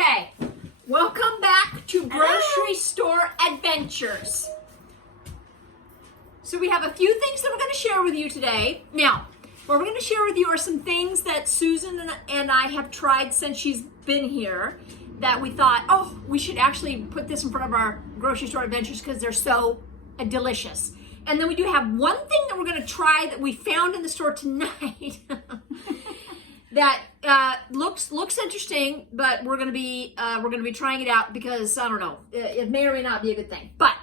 Okay, welcome back to Grocery Store Adventures. So we have a few things that we're going to share with you today. Now, what we're going to share with you are some things that Susan and I have tried since she's been here that we thought, oh, we should actually put this in front of our Grocery Store Adventures because they're so delicious. And then we do have one thing that we're going to try that we found in the store tonight that looks interesting, but we're gonna be trying it out because I don't know, it may or may not be a good thing. But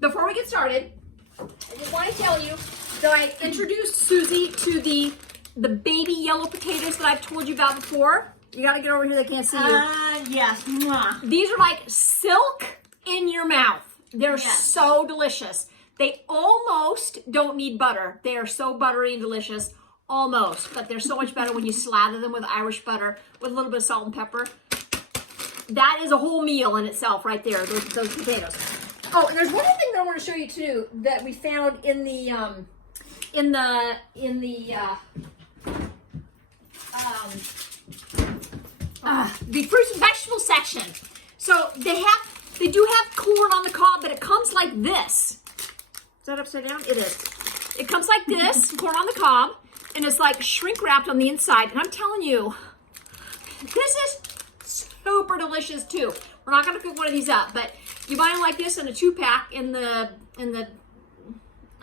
before we get started, I just want to tell you that I introduced Susie to the baby yellow potatoes that I've told you about before. You gotta get over here; they can't see you. Yes. Mwah. These are like silk in your mouth. They're so delicious. They almost don't need butter. They are so buttery and delicious. Almost, but they're so much better when you slather them with Irish butter with a little bit of salt and pepper. That is a whole meal in itself right there, those potatoes. Oh, and there's one other thing that I want to show you too that we found in the fruits and vegetables section. So they do have corn on the cob, but it comes like this. Is that upside down? It is. It comes like this, corn on the cob. And it's like shrink wrapped on the inside. And I'm telling you, this is super delicious too. We're not gonna cook one of these up, but you buy them like this in a 2-pack in the I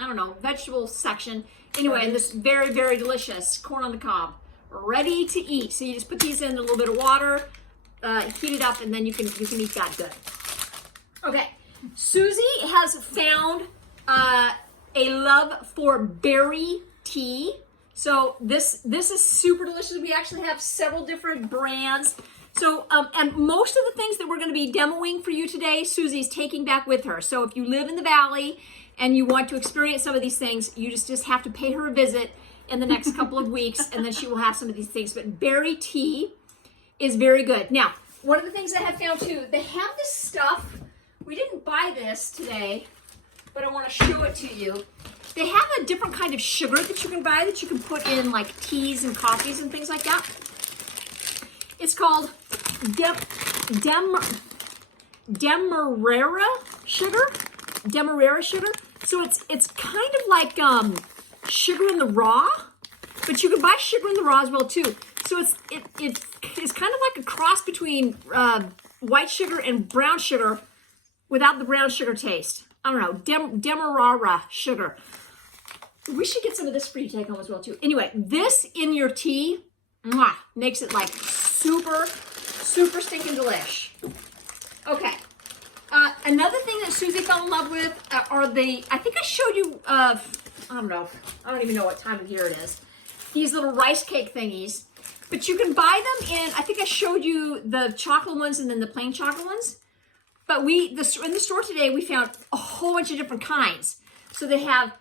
don't know, vegetable section. Anyway, and this very, very delicious corn on the cob, ready to eat. So you just put these in a little bit of water, heat it up, and then you can eat that good. Okay, Susie has found a love for berry tea. So this is super delicious. We actually have several different brands. So, and most of the things that we're going to be demoing for you today, Susie's taking back with her. So if you live in the Valley and you want to experience some of these things, you just have to pay her a visit in the next couple of weeks, and then she will have some of these things. But berry tea is very good. Now, one of the things I have found too, they have this stuff. We didn't buy this today, but I want to show it to you. They have a different kind of sugar that you can buy that you can put in like teas and coffees and things like that. It's called Demerara sugar. Demerara sugar. So it's kind of like sugar in the raw, but you can buy sugar in the raw as well too. So it's kind of like a cross between white sugar and brown sugar without the brown sugar taste. I don't know, Demerara sugar. We should get some of this for you to take home as well too. Anyway, this in your tea, makes it like super, super stinking delish. Okay. Another thing that Susie fell in love with are I think I showed you, I don't even know what time of year it is. These little rice cake thingies. But you can buy them in, I think I showed you the chocolate ones and then the plain chocolate ones. But in the store today, we found a whole bunch of different kinds. So they have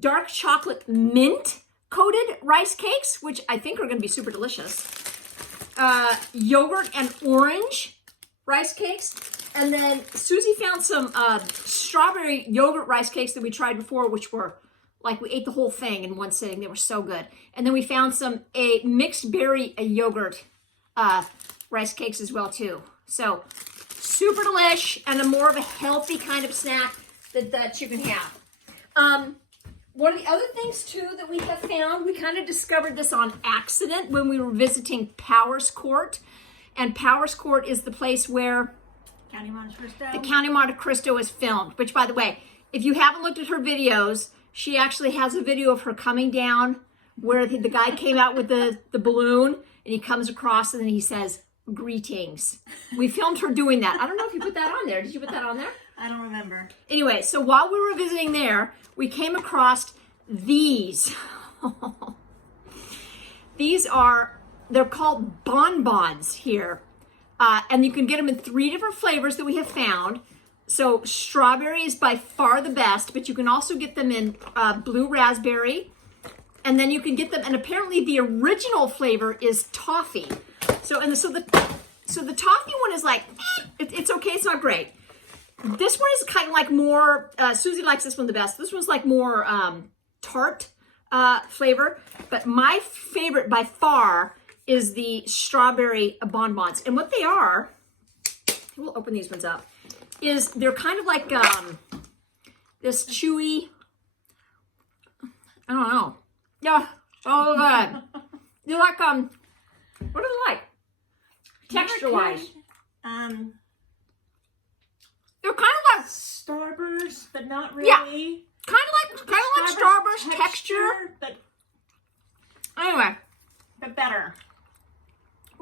dark chocolate mint coated rice cakes, which I think are going to be super delicious. Yogurt and orange rice cakes. And then Susie found some strawberry yogurt rice cakes that we tried before, which were like we ate the whole thing in one sitting. They were so good. And then we found a mixed berry yogurt rice cakes as well too. So super delish and a more of a healthy kind of snack that you can have. One of the other things too that we have found, we kind of discovered this on accident when we were visiting Powers Court. And Powers Court is the place where County Monte Cristo. The County Monte Cristo is filmed. Which, by the way, if you haven't looked at her videos, she actually has a video of her coming down where the guy came out with the balloon and he comes across and then he says, "Greetings." We filmed her doing that. I don't know if you put that on there. Did you put that on there? I don't remember. Anyway, so while we were visiting there, we came across these. They're called bonbons here. And you can get them in 3 different flavors that we have found. So strawberry is by far the best, but you can also get them in blue raspberry. And then you can get them, and apparently the original flavor is toffee. So the toffee one is like, it's okay, it's not great. This one is kind of like more, Susie likes this one the best. This one's like more tart flavor. But my favorite by far is the strawberry bonbons. And what they are, we'll open these ones up, is they're kind of like this chewy, I don't know. Yeah, oh good. They're like, what are they like? Texture-wise. They're kind of like Starburst, but not really. Yeah. Kind of like Starburst texture. but Anyway, better.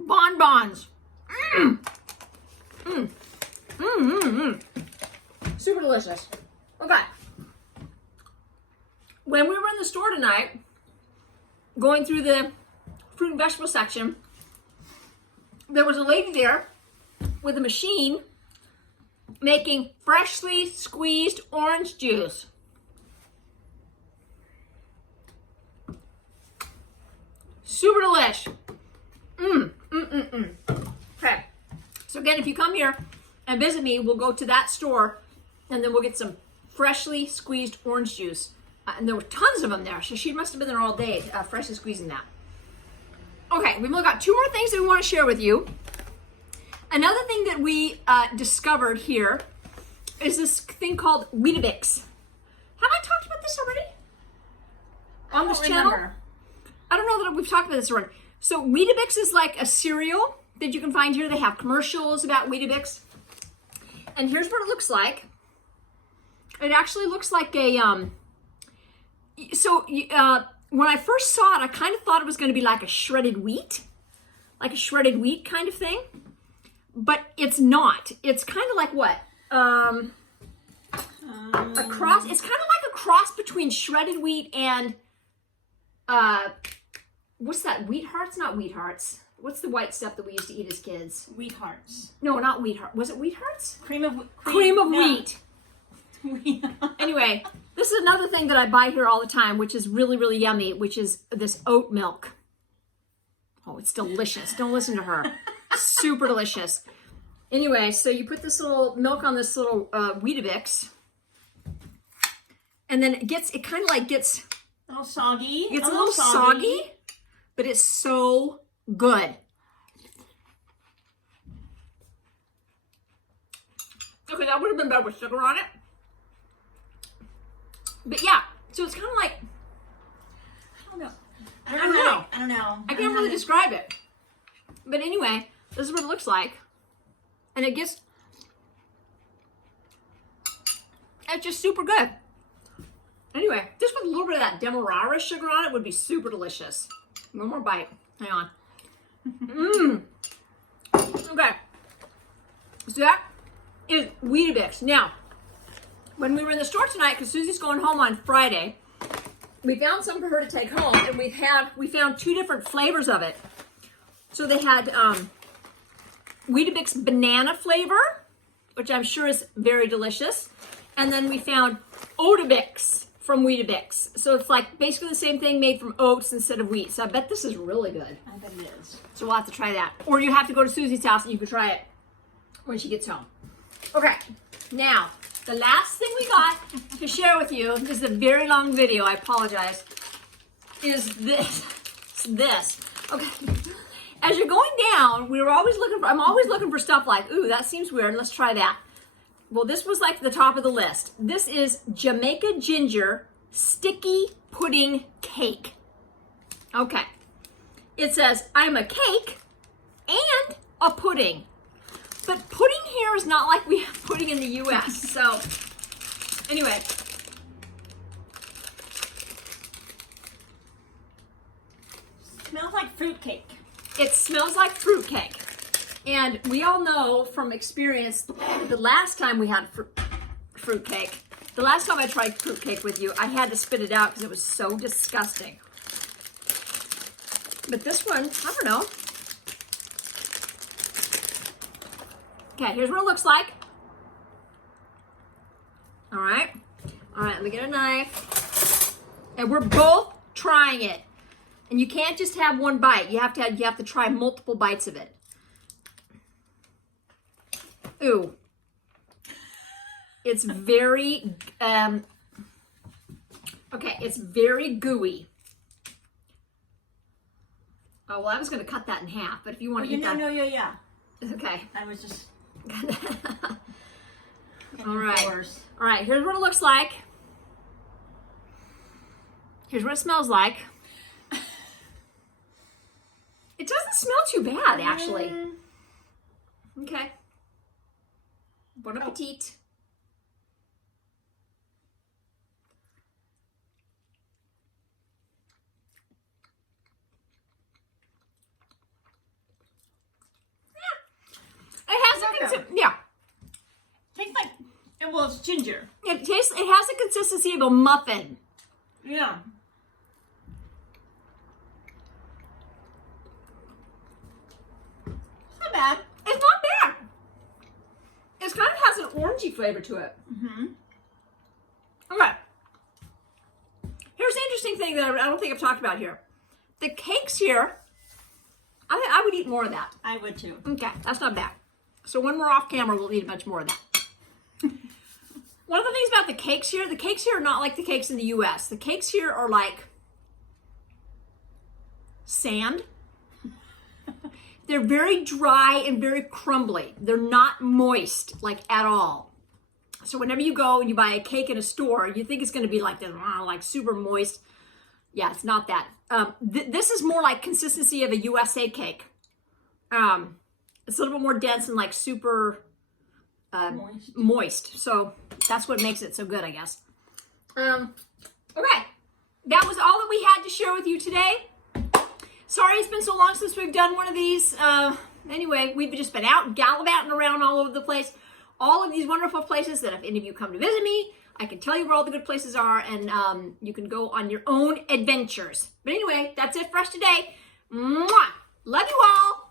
bonbons. Super delicious. Okay. When we were in the store tonight, going through the fruit and vegetable section, there was a lady there with a machine making freshly squeezed orange juice. Super delish. Okay. So again, if you come here and visit me, we'll go to that store and then we'll get some freshly squeezed orange juice. And there were tons of them there. So she must have been there all day freshly squeezing that. Okay, we've only got two more things that we want to share with you. Another thing that we discovered here is this thing called Weetabix. Have I talked about this already? On this channel? I don't know that we've talked about this already. So Weetabix is like a cereal that you can find here. They have commercials about Weetabix. And here's what it looks like. It actually looks like a, when I first saw it, I kind of thought it was going to be like a shredded wheat kind of thing. But it's not. It's kind of like what? It's kind of like a cross between shredded wheat and, what's that? Wheat Hearts? Not Wheat Hearts. What's the white stuff that we used to eat as kids? Wheat Hearts. No, not Wheat Hearts. Was it Wheat Hearts? Cream of wheat. Anyway, this is another thing that I buy here all the time, which is really, really yummy, which is this oat milk. Oh, it's delicious. Don't listen to her. Super delicious. Anyway, so you put this little milk on this little Weetabix, and then it kind of like gets a little soggy. It's a little soggy, but it's so good. Okay, that would have been better with sugar on it. But yeah, so it's kind of like, I don't know. I don't know. I can't really describe it. But anyway, this is what it looks like. And it's just super good. Anyway, just with a little bit of that Demerara sugar on it would be super delicious. One more bite. Hang on. Okay. So that is Weetabix. Now, when we were in the store tonight, because Susie's going home on Friday, we found some for her to take home, and we found two different flavors of it. So they had Weetabix banana flavor, which I'm sure is very delicious. And then we found Oatabix from Weetabix. So it's like basically the same thing made from oats instead of wheat. So I bet this is really good. I bet it is. So we'll have to try that. Or you have to go to Susie's house and you can try it when she gets home. Okay, now the last thing we got to share with you, this is a very long video, I apologize, is this. Okay. As you're going down, I'm always looking for stuff like, ooh, that seems weird, let's try that. Well, this was like the top of the list. This is Jamaica Ginger Sticky Pudding Cake. Okay. It says, I'm a cake and a pudding. But pudding here is not like we have pudding in the U.S. So, anyway. Smells like fruitcake. It smells like fruitcake. And we all know from experience, the last time we had fruitcake, the last time I tried fruitcake with you, I had to spit it out because it was so disgusting. But this one, I don't know. Okay, here's what it looks like. All right, let me get a knife. And we're both trying it. And you can't just have one bite. You have to try multiple bites of it. Ooh. It's very, okay, it's very gooey. Oh, well, I was going to cut that in half, but if you want to eat that. Yeah. Okay. I was just. All right. Course. All right, here's what it looks like. Here's what it smells like. It doesn't smell too bad, actually. Okay. Bon appetit. Yeah. It has yeah. Tastes like, well, it's ginger. It has the consistency of a muffin. Yeah. It's not bad. It's not bad. It kind of has an orangey flavor to it. Mm-hmm. Okay. Here's the interesting thing that I don't think I've talked about here. The cakes here, I would eat more of that. I would too. Okay, that's not bad. So when we're off camera, we'll eat a bunch more of that. One of the things about the cakes here are not like the cakes in the US. The cakes here are like sand. They're very dry and very crumbly. They're not moist, like at all. So whenever you go and you buy a cake in a store, you think it's going to be like this, like super moist. Yeah, it's not that. This is more like consistency of a USA cake. It's a little bit more dense and like super moist. So that's what makes it so good, I guess. Okay, that was all that we had to share with you today. Sorry it's been so long since we've done one of these. Anyway, we've just been out gallivanting around all over the place. All of these wonderful places that if any of you come to visit me, I can tell you where all the good places are, and you can go on your own adventures. But anyway, that's it for us today. Mwah! Love you all.